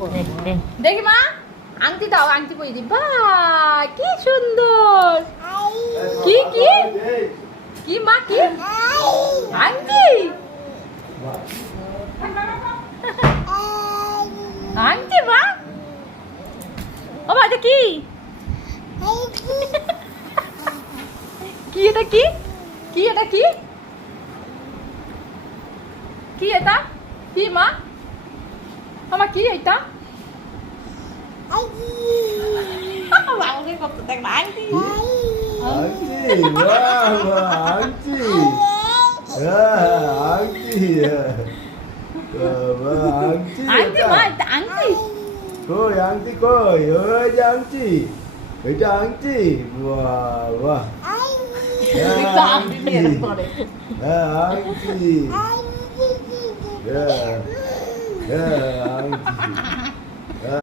দেখি মা আংটি দাও আংটি পরিয়ে দি বা কি সুন্দর কি কি কি মা কি আংটি আংটি মা ও মা এটা কি কি এটা কি কি এটা কি কি এটা কি মা আমার কি এটা বাবুকে কত দেখ না aunty Auntie, wah, wah, auntie. Auntie. Wah, auntie. Aunty মা এটা aunty Koi, auntie koi. Oh, itu auntie. Itu auntie. Wah, wah. এটা আন্টি নিয়ে পড়ে Auntie. Ya, ya, auntie.